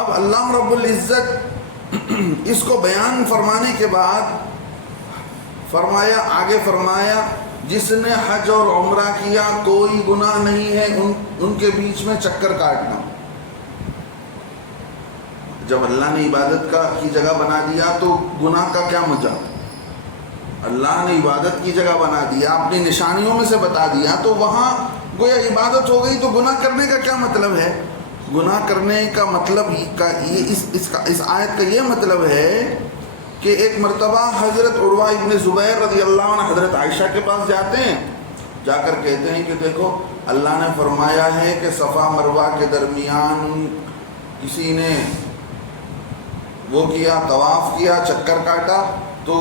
اب اللہ رب العزت اس کو بیان فرمانے کے بعد آگے فرمایا جس نے حج اور عمرہ کیا کوئی گناہ نہیں ہے ان کے بیچ میں چکر کاٹنا۔ جب اللہ نے عبادت کی جگہ بنا دیا تو گناہ کا کیا مزہ؟ اللہ نے عبادت کی جگہ بنا دیا، اپنی نشانیوں میں سے بتا دیا، تو وہاں گویا عبادت ہو گئی، تو گناہ کرنے کا کیا مطلب ہے؟ گناہ کرنے کا مطلب اس آیت کا یہ مطلب ہے کہ ایک مرتبہ حضرت عروہ ابن زبیر رضی اللہ عنہ حضرت عائشہ کے پاس جاتے ہیں، جا کر کہتے ہیں کہ دیکھو اللہ نے فرمایا ہے کہ صفا مروہ کے درمیان کسی نے وہ کیا، طواف کیا، چکر کاٹا، تو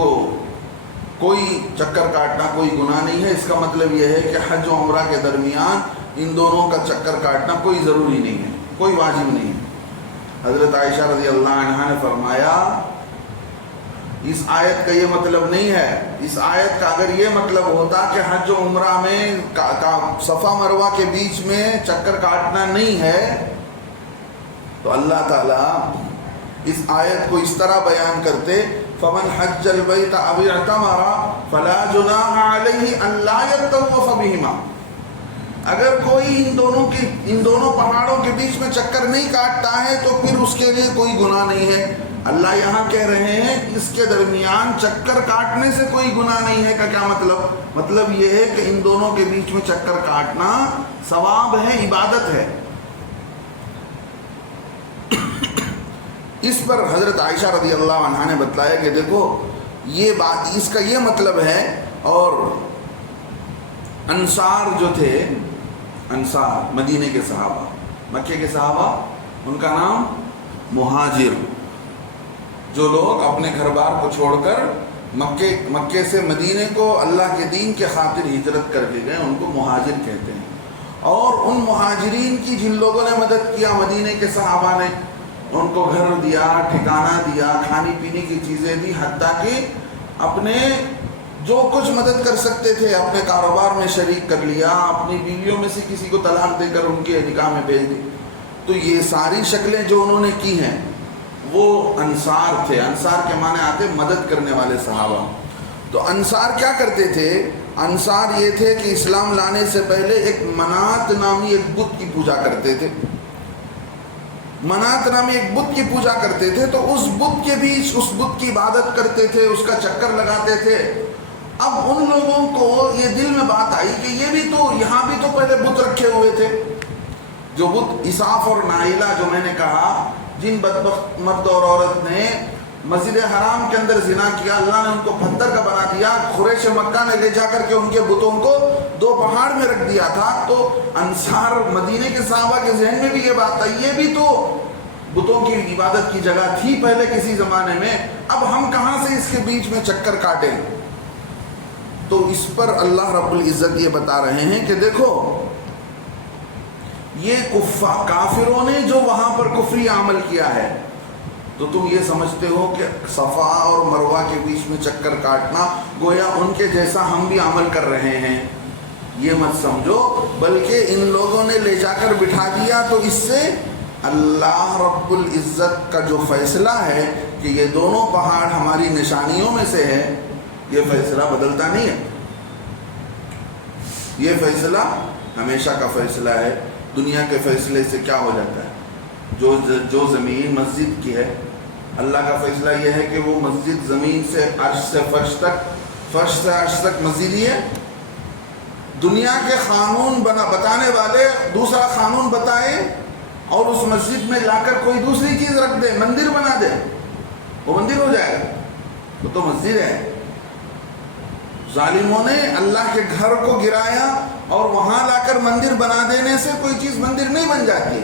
کوئی چکر کاٹنا کوئی گناہ نہیں ہے۔ اس کا مطلب یہ ہے کہ حج و عمرہ کے درمیان ان دونوں کا چکر کاٹنا کوئی ضروری نہیں ہے، کوئی واجب نہیں ہے۔ حضرت عائشہ رضی اللہ عنہا نے فرمایا اس آیت کا یہ مطلب نہیں ہے، اس آیت کا اگر یہ مطلب ہوتا کہ حج و عمرہ میں صفا مروہ کے بیچ میں چکر کاٹنا نہیں ہے تو اللہ تعالیٰ اس آیت کو اس طرح بیان کرتے فَمَنْ حَجَّ الْبَيْتَ أَوِ اعْتَمَرَ فَلَا جُنَاحَ عَلَيْهِ أَنْ لَا يَطَّوَّفَ بِهِمَا۔ اگر کوئی ان دونوں پہاڑوں کے بیچ میں چکر نہیں کاٹتا ہے تو پھر اس کے لیے کوئی گناہ نہیں ہے۔ اللہ یہاں کہہ رہے ہیں اس کے درمیان چکر کاٹنے سے کوئی گناہ نہیں ہے کا کیا مطلب؟ مطلب یہ ہے کہ ان دونوں کے بیچ میں چکر کاٹنا ثواب ہے، عبادت ہے۔ اس پر حضرت عائشہ رضی اللہ عنہا نے بتلایا کہ دیکھو یہ بات، اس کا یہ مطلب ہے۔ اور انصار جو تھے، انصار مدینے کے صحابہ، مکے کے صحابہ، ان کا نام مہاجر، جو لوگ اپنے گھر بار کو چھوڑ کر مکے سے مدینے کو اللہ کے دین کے خاطر ہجرت کر کے گئے، ان کو مہاجر کہتے ہیں۔ اور ان مہاجرین کی جن لوگوں نے مدد کیا مدینے کے صحابہ نے، ان کو گھر دیا، ٹھکانہ دیا، کھانے پینے کی چیزیں دی، حتیٰ کہ اپنے جو کچھ مدد کر سکتے تھے اپنے کاروبار میں شریک کر لیا، اپنی بیویوں میں سے کسی کو طلاق دے کر ان کے نکاح میں بھیج دی۔ تو یہ ساری شکلیں جو انہوں نے کی ہیں وہ انصار تھے۔ انصار کے معنی آتے مدد کرنے والے صحابہ۔ تو انصار کیا کرتے تھے؟ انصار یہ تھے کہ اسلام لانے سے پہلے ایک منات نامی ایک بت کی پوجا کرتے تھے، منات نامی ایک بت کی پوجا کرتے تھے۔ تو اس بت کے بیچ اس بت کی عبادت کرتے تھے، اس کا چکر لگاتے تھے۔ اب ان لوگوں کو یہ دل میں بات آئی کہ یہ بھی تو یہاں بھی تو پہلے بت رکھے ہوئے تھے، جو بت اساف اور نائلہ جو میں نے کہا، جن بدبخت مرد اور عورت نے مسجد حرام کے اندر زنا کیا، اللہ نے ان کو پتھر کا بنا دیا، قریش مکہ نے لے جا کر کے ان کے بتوں کو 2 پہاڑ میں رکھ دیا تھا۔ تو انصار مدینے کے صحابہ کے ذہن میں بھی یہ بات آئی، یہ بھی تو بتوں کی عبادت کی جگہ تھی پہلے کسی زمانے میں، اب ہم کہاں سے اس کے بیچ میں چکر کاٹیں؟ تو اس پر اللہ رب العزت یہ بتا رہے ہیں کہ دیکھو یہ کافروں نے جو وہاں پر کفری عمل کیا ہے، تو تم یہ سمجھتے ہو کہ صفا اور مروہ کے بیچ میں چکر کاٹنا گویا ان کے جیسا ہم بھی عمل کر رہے ہیں، یہ مت سمجھو، بلکہ ان لوگوں نے لے جا کر بٹھا دیا۔ تو اس سے اللہ رب العزت کا جو فیصلہ ہے کہ یہ دونوں پہاڑ ہماری نشانیوں میں سے ہے، یہ فیصلہ بدلتا نہیں ہے، یہ فیصلہ ہمیشہ کا فیصلہ ہے۔ دنیا کے فیصلے سے کیا ہو جاتا ہے؟ جو زمین مسجد کی ہے، اللہ کا فیصلہ یہ ہے کہ وہ مسجد زمین سے عرش سے فرش تک، فرش سے عرش تک مسجد ہی ہے۔ دنیا کے قانون بتانے والے دوسرا قانون بتائیں اور اس مسجد میں لا کر کوئی دوسری چیز رکھ دے، مندر بنا دے، وہ مندر ہو جائے گا، وہ تو مسجد ہے۔ ظالموں نے اللہ کے گھر کو گرایا اور وہاں لا کر مندر بنا دینے سے کوئی چیز مندر نہیں بن جاتی۔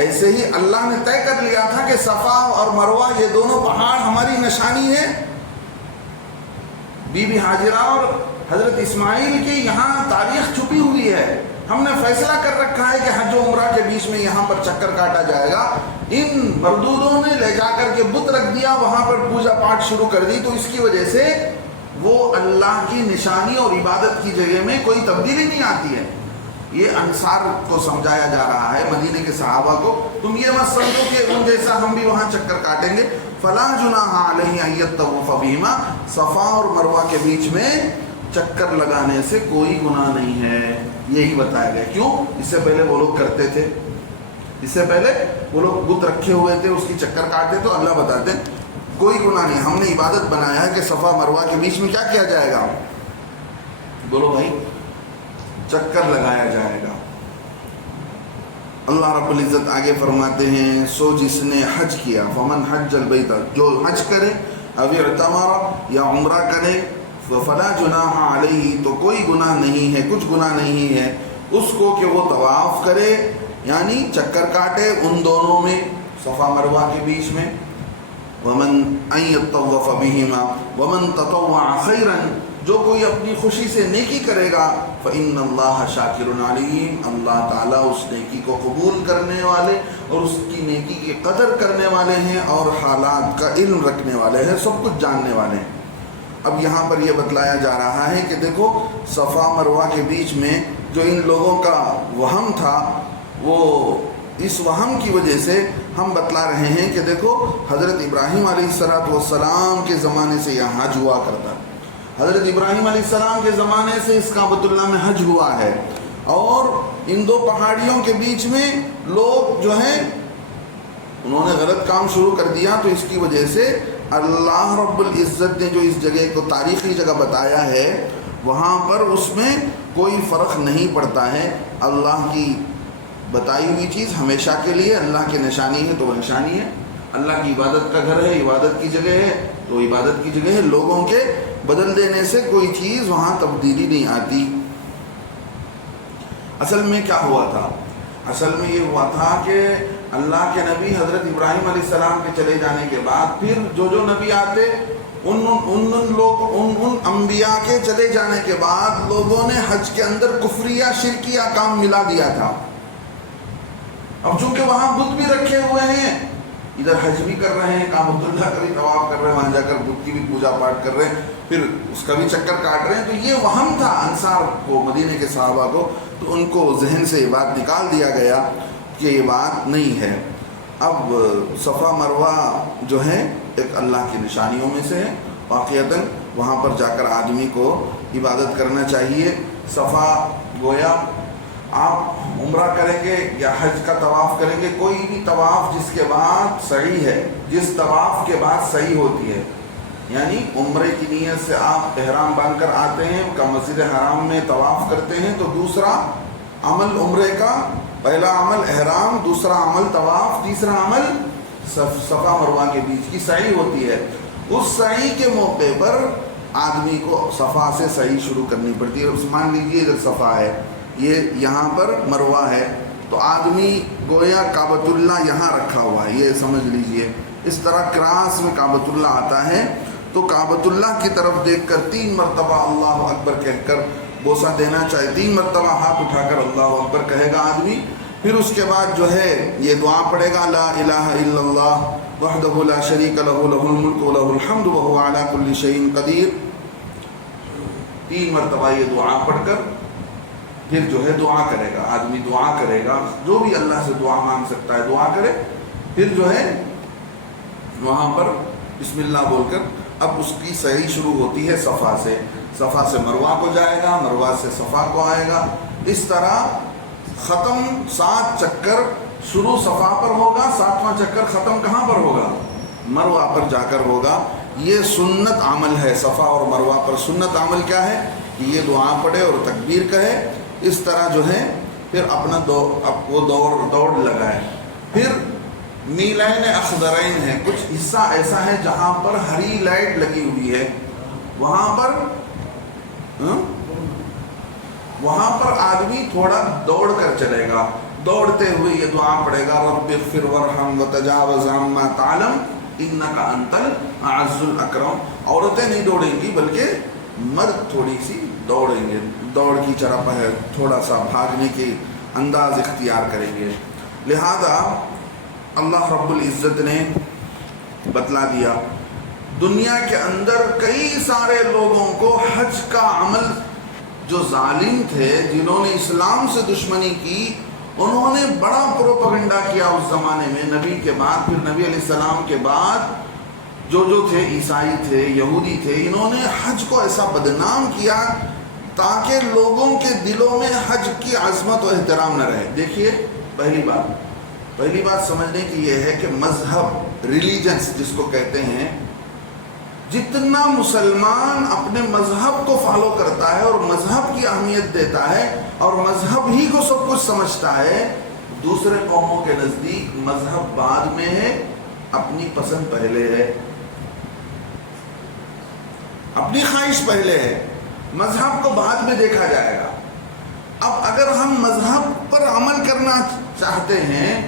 ایسے ہی اللہ نے طے کر لیا تھا کہ صفا اور مروہ یہ دونوں پہاڑ ہماری نشانی ہے۔ بی بی ہاجرہ اور حضرت اسماعیل کی یہاں تاریخ چھپی ہوئی ہے، ہم نے فیصلہ کر رکھا ہے کہ حج و عمرہ کے بیچ میں یہاں پر چکر کاٹا جائے گا۔ ان مردودوں نے لے جا کر کے بت رکھ دیا، وہاں پر پوجا پاٹ شروع کر دی، تو اس کی وجہ سے وہ اللہ کی نشانی اور عبادت کی جگہ میں کوئی تبدیلی نہیں آتی ہے۔ یہ انصار کو سمجھایا جا رہا ہے، مدینے کے صحابہ کو، تم یہ مت سمجھو کہ ان جیسا ہم بھی وہاں چکر کاٹیں گے. فلا جناح علیہ ان یطوف بہما، صفا اور مروہ کے بیچ میں چکر لگانے سے کوئی گناہ نہیں ہے. یہی بتایا گیا. کیوں؟ اس سے پہلے وہ لوگ کرتے تھے، اس سے پہلے وہ لوگ بت رکھے ہوئے تھے، اس کی چکر کاٹتے. تو اللہ بتاتے کوئی گناہ نہیں، ہم نے عبادت بنایا ہے کہ صفا مروہ کے بیچ میں کیا کیا جائے گا؟ بولو بھائی، چکر لگایا جائے گا. اللہ رب العزت آگے فرماتے ہیں سو جس نے حج کیا، فمن حج البیت، جو حج کرے، او اعتمر یا عمرہ کرے، فلا جناح علیہ، تو کوئی گناہ نہیں ہے، کچھ گناہ نہیں ہے اس کو کہ وہ طواف کرے، یعنی چکر کاٹے ان دونوں میں، صفا مروہ کے بیچ میں. ومن ان یطوف بہما ومن تطوع خیرا، جو کوئی اپنی خوشی سے نیکی کرے گا، فإن اللہ شاکر علیم، اللہ تعالیٰ اس نیکی کو قبول کرنے والے اور اس کی نیکی کی قدر کرنے والے ہیں، اور حالات کا علم رکھنے والے ہیں، سب کچھ جاننے والے ہیں. اب یہاں پر یہ بتلایا جا رہا ہے کہ دیکھو صفا مروہ کے بیچ میں جو ان لوگوں کا وہم تھا، وہ اس وہم کی وجہ سے ہم بتلا رہے ہیں کہ دیکھو حضرت ابراہیم علیہ السلام کے زمانے سے یہاں حج ہوا کرتا. حضرت ابراہیم علیہ السلام کے زمانے سے اس کعبۃ اللہ میں حج ہوا ہے، اور ان دو پہاڑیوں کے بیچ میں لوگ جو ہیں انہوں نے غلط کام شروع کر دیا. تو اس کی وجہ سے اللہ رب العزت نے جو اس جگہ کو تاریخی جگہ بتایا ہے، وہاں پر اس میں کوئی فرق نہیں پڑتا ہے. اللہ کی بتائی ہوئی چیز ہمیشہ کے لیے، اللہ کی نشانی ہے تو وہ نشانی ہے، اللہ کی عبادت کا گھر ہے، عبادت کی جگہ ہے تو عبادت کی جگہ ہے. لوگوں کے بدل دینے سے کوئی چیز وہاں تبدیلی نہیں آتی. اصل میں کیا ہوا تھا؟ اصل میں یہ ہوا تھا کہ اللہ کے نبی حضرت ابراہیم علیہ السلام کے چلے جانے کے بعد پھر جو نبی آتے ان انبیاء کے چلے جانے کے بعد لوگوں نے حج کے اندر کفریہ شرکیہ کام ملا دیا تھا. اب چونکہ وہاں بت بھی رکھے ہوئے ہیں، ادھر حج بھی کر رہے ہیں، کعبۃ اللہ کا بھی طواف کر رہے ہیں، وہاں جا کر بت کی بھی پوجا پاٹ کر رہے ہیں، پھر اس کا بھی چکر کاٹ رہے ہیں. تو یہ وہم تھا انصار کو، مدینے کے صحابہ کو، تو ان کو ذہن سے یہ بات نکال دیا گیا کہ یہ بات نہیں ہے. اب صفا مروہ جو ہے ایک اللہ کی نشانیوں میں سے ہے، واقعتاً وہاں پر جا کر آدمی کو عبادت کرنا چاہیے. صفا گویا آپ عمرہ کریں گے یا حج کا طواف کریں گے، کوئی بھی طواف جس کے بعد صحیح ہے، جس طواف کے بعد صحیح ہوتی ہے، یعنی عمرے کی نیت سے آپ احرام باندھ کر آتے ہیں، کا مسجد حرام میں طواف کرتے ہیں، تو دوسرا عمل عمرے کا، پہلا عمل احرام، دوسرا عمل طواف، تیسرا عمل صفا مروہ کے بیچ کی سعی ہوتی ہے. اس سعی کے موقع پر آدمی کو صفا سے سعی شروع کرنی پڑتی ہے. مان لیجیے اگر صفا ہے، یہ یہاں پر مروہ ہے، تو آدمی گویا کعبۃ اللہ یہاں رکھا ہوا ہے، یہ سمجھ لیجئے. اس طرح کراس میں کعبۃ اللہ آتا ہے، تو کعبۃ اللہ کی طرف دیکھ کر 3 مرتبہ اللہ اکبر کہہ کر بوسہ دینا چاہے، 3 مرتبہ ہاتھ اٹھا کر اللہ اکبر کہے گا آدمی. پھر اس کے بعد جو ہے یہ دعا پڑھے گا، لا الہ الا اللہ وحدہ لا شریک لہ لہ الملک ولہ الحمد وہو علی کل شیء قدیر. 3 مرتبہ یہ دعا پڑھ کر پھر جو ہے دعا کرے گا. آدمی دعا کرے گا، جو بھی اللہ سے دعا مانگ سکتا ہے دعا کرے. پھر جو ہے وہاں پر بسم اللہ بول کر اب اس کی سعی شروع ہوتی ہے صفا سے. صفا سے مروہ کو جائے گا، مروہ سے صفا کو آئے گا. اس طرح ختم 7 چکر شروع صفا پر ہوگا، 7واں چکر ختم کہاں پر ہوگا؟ مروہ پر جا کر ہوگا. یہ سنت عمل ہے. صفا اور مروہ پر سنت عمل کیا ہے کہ یہ دعا پڑھے اور تکبیر کہے. اس طرح جو ہے پھر اپنا وہ دوڑ لگائے. پھر نیلین اخضرین ہے، کچھ حصہ ایسا ہے جہاں پر ہری لائٹ لگی ہوئی ہے، وہاں پر آدمی تھوڑا دوڑ کر چلے گا. دوڑتے ہوئے یہ دعا پڑھے گا، رب اغفر وارحم وتجاوز عما تعلم انک انت الاعز الاکرم. عورتیں نہیں دوڑیں گی بلکہ مرد تھوڑی سی دوڑیں گے، دوڑ کی چرپ ہے، تھوڑا سا بھاگنے کے انداز اختیار کریں گے. لہذا اللہ رب العزت نے بتلا دیا. دنیا کے اندر کئی سارے لوگوں کو حج کا عمل جو ظالم تھے، جنہوں نے اسلام سے دشمنی کی، انہوں نے بڑا پروپیگنڈا کیا اس زمانے میں نبی کے بعد، پھر نبی علیہ السلام کے بعد جو تھے، عیسائی تھے، یہودی تھے، انہوں نے حج کو ایسا بدنام کیا تاکہ لوگوں کے دلوں میں حج کی عظمت و احترام نہ رہے۔ دیکھیے، پہلی بات سمجھنے کی یہ ہے کہ مذہب، ریلیجنس جس کو کہتے ہیں، جتنا مسلمان اپنے مذہب کو فالو کرتا ہے اور مذہب کی اہمیت دیتا ہے اور مذہب ہی کو سب کچھ سمجھتا ہے، دوسرے قوموں کے نزدیک مذہب بعد میں ہے، اپنی پسند پہلے ہے، اپنی خواہش پہلے ہے، مذہب کو بعد میں دیکھا جائے گا۔ اب اگر ہم مذہب پر عمل کرنا چاہتے ہیں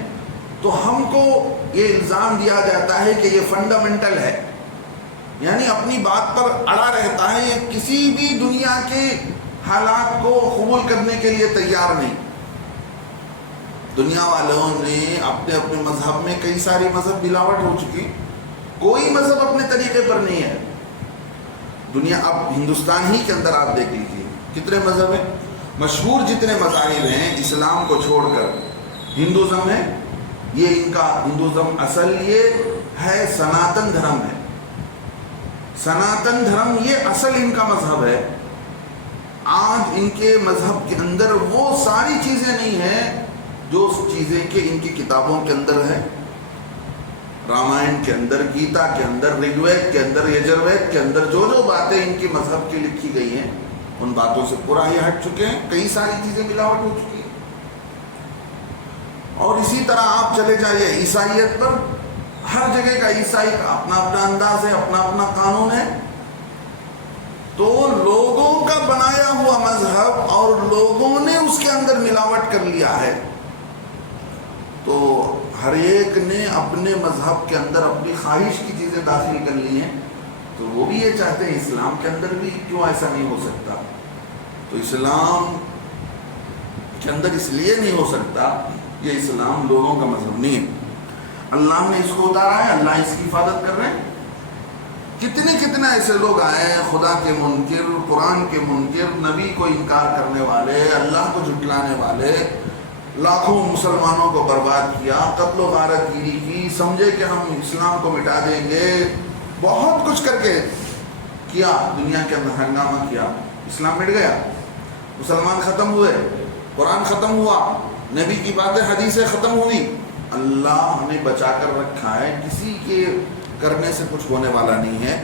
تو ہم کو یہ الزام دیا جاتا ہے کہ یہ فنڈامنٹل ہے، یعنی اپنی بات پر اڑا رہتا ہے، یہ کسی بھی دنیا کے حالات کو قبول کرنے کے لیے تیار نہیں۔ دنیا والوں نے اپنے اپنے مذہب میں کئی ساری مذہب ملاوٹ ہو چکی، کوئی مذہب اپنے طریقے پر نہیں ہے۔ دنیا اب ہندوستان ہی کے اندر آپ دیکھ لیجیے کتنے مذہب ہیں، مشہور جتنے مذاہب ہیں اسلام کو چھوڑ کر ہندوازم ہے، یہ ان کا ہندوازم اصل یہ ہے سناتن دھرم ہے، سناتن دھرم یہ اصل ان کا مذہب ہے۔ آج ان کے مذہب کے اندر وہ ساری چیزیں نہیں ہیں جو چیزیں کہ ان کی کتابوں کے اندر ہے، رامائن کے اندر، گیتا کے اندر، رگ وید کے اندر، یجروید کے اندر جو باتیں ان کی مذہب کی لکھی گئی ہیں ان باتوں سے پورا ہی ہٹ چکے ہیں، کئی ساری چیزیں ملاوٹ ہو چکی ہیں۔ اور اسی طرح آپ چلے جائیے عیسائیت پر، ہر جگہ کا عیسائی کا اپنا اپنا انداز ہے، اپنا اپنا قانون ہے، تو لوگوں کا بنایا ہوا مذہب اور لوگوں نے اس کے اندر ملاوٹ کر لیا ہے، تو ہر ایک نے اپنے مذہب کے اندر اپنی خواہش کی چیزیں داخل کر لی ہیں، تو وہ بھی یہ چاہتے ہیں اسلام کے اندر بھی کیوں ایسا نہیں ہو سکتا؟ تو اسلام کے اندر اس لیے نہیں ہو سکتا، یہ اسلام لوگوں کا مذہب نہیں ہے، اللہ نے اس کو اتارا ہے، اللہ اس کی حفاظت کر رہے ہیں۔ کتنے ایسے لوگ آئے ہیں خدا کے منکر، قرآن کے منکر، نبی کو انکار کرنے والے، اللہ کو جھٹلانے والے، لاکھوں مسلمانوں کو برباد کیا، قتل و غارت گیری کی، سمجھے کہ ہم اسلام کو مٹا دیں گے، بہت کچھ کر کے کیا، دنیا کے اندر ہنگامہ کیا، اسلام مٹ گیا، مسلمان ختم ہوئے، قرآن ختم ہوا، نبی کی باتیں حدیثیں ختم ہوئی، اللہ ہمیں بچا کر رکھا ہے، کسی کے کرنے سے کچھ ہونے والا نہیں ہے۔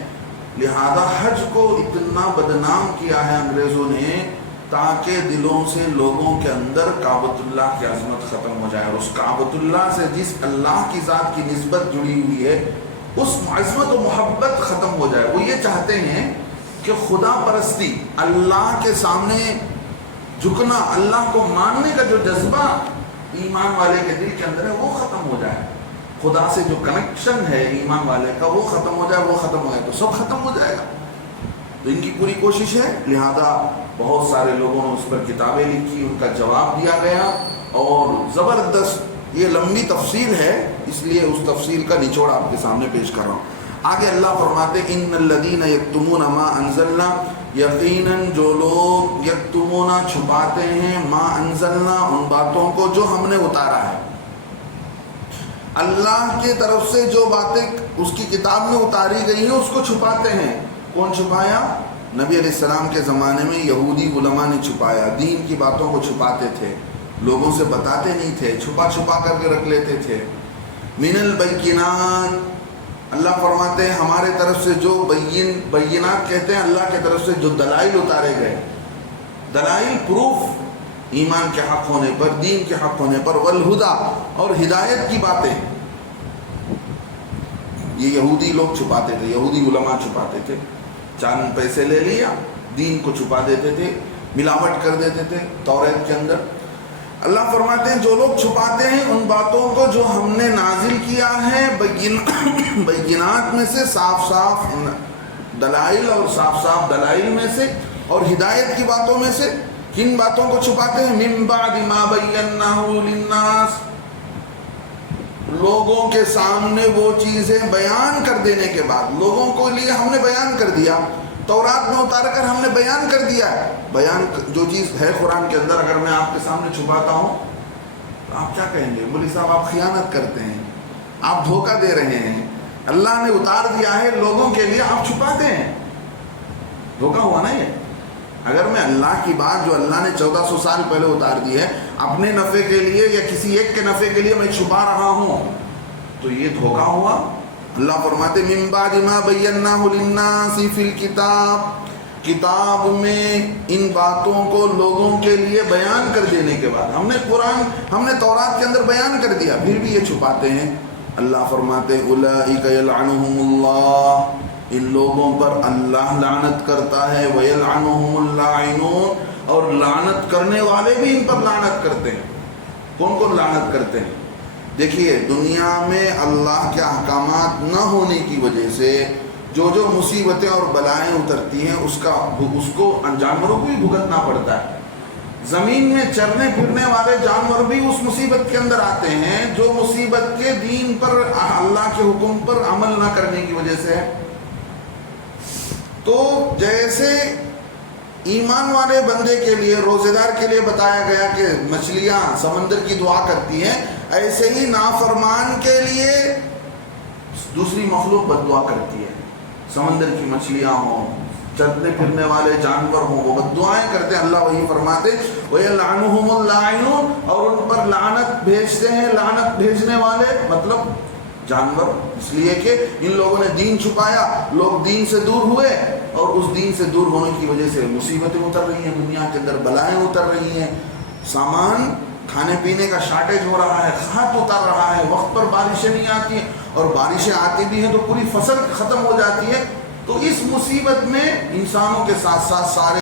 لہذا حج کو اتنا بدنام کیا ہے انگریزوں نے تاکہ دلوں سے لوگوں کے اندر کعبۃ اللہ کی عظمت ختم ہو جائے، اور اس کعبۃ اللہ سے جس اللہ کی ذات کی نسبت جڑی ہوئی ہے اس عظمت و محبت ختم ہو جائے۔ وہ یہ چاہتے ہیں کہ خدا پرستی، اللہ کے سامنے جھکنا، اللہ کو ماننے کا جو جذبہ ایمان والے کے دل کے اندر ہے وہ ختم ہو جائے، خدا سے جو کنیکشن ہے ایمان والے کا وہ ختم ہو جائے، وہ ختم ہو جائے تو سب ختم ہو جائے گا۔ تو ان کی پوری کوشش ہے، لہذا بہت سارے لوگوں نے اس پر کتابیں لکھی، ان کا جواب دیا گیا، اور زبردست یہ لمبی تفصیل ہے، اس لیے اس تفصیل کا نچوڑ آپ کے سامنے پیش کر رہا ہوں۔ آگے اللہ فرماتے ان الذین یکتمون ما انزلنا، یقیناً جو لوگ یکتمون چھپاتے ہیں، ما انزلنا ان باتوں کو جو ہم نے اتارا ہے، اللہ کی طرف سے جو باتیں اس کی کتاب میں اتاری گئی ہیں اس کو چھپاتے ہیں۔ کون چھپایا؟ نبی علیہ السلام کے زمانے میں یہودی علماء نے چھپایا، دین کی باتوں کو چھپاتے تھے، لوگوں سے بتاتے نہیں تھے، چھپا چھپا کر کے رکھ لیتے تھے۔ من البینات، اللہ فرماتے ہیں ہمارے طرف سے جو بینات کہتے ہیں اللہ کی طرف سے جو دلائل اتارے گئے، دلائل پروف ایمان کے حق ہونے پر، دین کے حق ہونے پر، والہدا اور ہدایت کی باتیں، یہ یہودی لوگ چھپاتے تھے، یہودی علماء چھپاتے تھے، چاند پیسے لے لیا، دین کو چھپا دیتے تھے، ملاوٹ کر دیتے تھے توریت کے اندر۔ اللہ فرماتے ہیں جو لوگ چھپاتے ہیں ان باتوں کو جو ہم نے نازل کیا ہے بینات میں سے، صاف صاف دلائل اور صاف صاف دلائل میں سے، اور ہدایت کی باتوں میں سے، کن باتوں کو چھپاتے ہیں؟ من بعد ما بیناہ للناس، لوگوں کے سامنے وہ چیزیں بیان کر دینے کے بعد، لوگوں کو لیے ہم نے بیان کر دیا، تورات میں اتار کر ہم نے بیان کر دیا ہے. بیان جو چیز ہے قرآن کے اندر اگر میں آپ کے سامنے چھپاتا ہوں تو آپ کیا کہیں گے؟ مولوی صاحب آپ خیانت کرتے ہیں، آپ دھوکہ دے رہے ہیں. اللہ نے اتار دیا ہے لوگوں کے لیے، آپ چھپاتے ہیں. دھوکہ ہوا نا یہ. اگر میں اللہ کی بات جو اللہ نے 1400 سال پہلے اتار دی ہے اپنے نفع کے لیے یا کسی ایک کے نفع کے لیے میں چھپا رہا ہوں تو یہ دھوکہ ہوا. اللہ فرماتے من بعد ما بیناہ للناس فی الکتاب، کتاب میں ان باتوں کو لوگوں کے لیے بیان کر دینے کے بعد ہم نے تورات کے اندر بیان کر دیا، پھر بھی یہ چھپاتے ہیں. اللہ فرماتے اولئک یلعنہم اللہ، ان لوگوں پر اللہ لعنت کرتا ہے. وَيَلْعَنُهُمُ اللَّاعِنُونَ، اور لعنت کرنے والے بھی ان پر لعنت کرتے ہیں. کون کون لعنت کرتے ہیں؟ دیکھیے دنیا میں اللہ کے احکامات نہ ہونے کی وجہ سے جو مصیبتیں اور بلائیں اترتی ہیں اس کو جانوروں کو بھی بھگتنا پڑتا ہے. زمین میں چرنے پھرنے والے جانور بھی اس مصیبت کے اندر آتے ہیں جو مصیبت کے دین پر اللہ کے حکم پر عمل نہ کرنے کی وجہ سے ہے. تو جیسے ایمان والے بندے کے لیے، روزے دار کے لیے بتایا گیا کہ مچھلیاں سمندر کی دعا کرتی ہیں، ایسے ہی نافرمان کے لیے دوسری مخلوق بد دعا کرتی ہے. سمندر کی مچھلیاں ہوں، چلنے پھرنے والے جانور ہوں، وہ بد دعائیں کرتے ہیں. اللہ وہی فرماتے وَيَلْعَنُهُمُ اللَّاعِنُونَ، اور ان پر لعنت بھیجتے ہیں. لعنت بھیجنے والے مطلب جانور، اس لیے کہ ان لوگوں نے دین چھپایا، لوگ دین سے دور ہوئے اور اس دین سے دور ہونے کی وجہ سے مصیبتیں اتر رہی ہیں دنیا کے اندر، بلائیں اتر رہی ہیں. سامان کھانے پینے کا شارٹیج ہو رہا ہے، قحط اتر رہا ہے، وقت پر بارشیں نہیں آتی ہیں، اور بارشیں آتی بھی ہیں تو پوری فصل ختم ہو جاتی ہے. تو اس مصیبت میں انسانوں کے ساتھ ساتھ سارے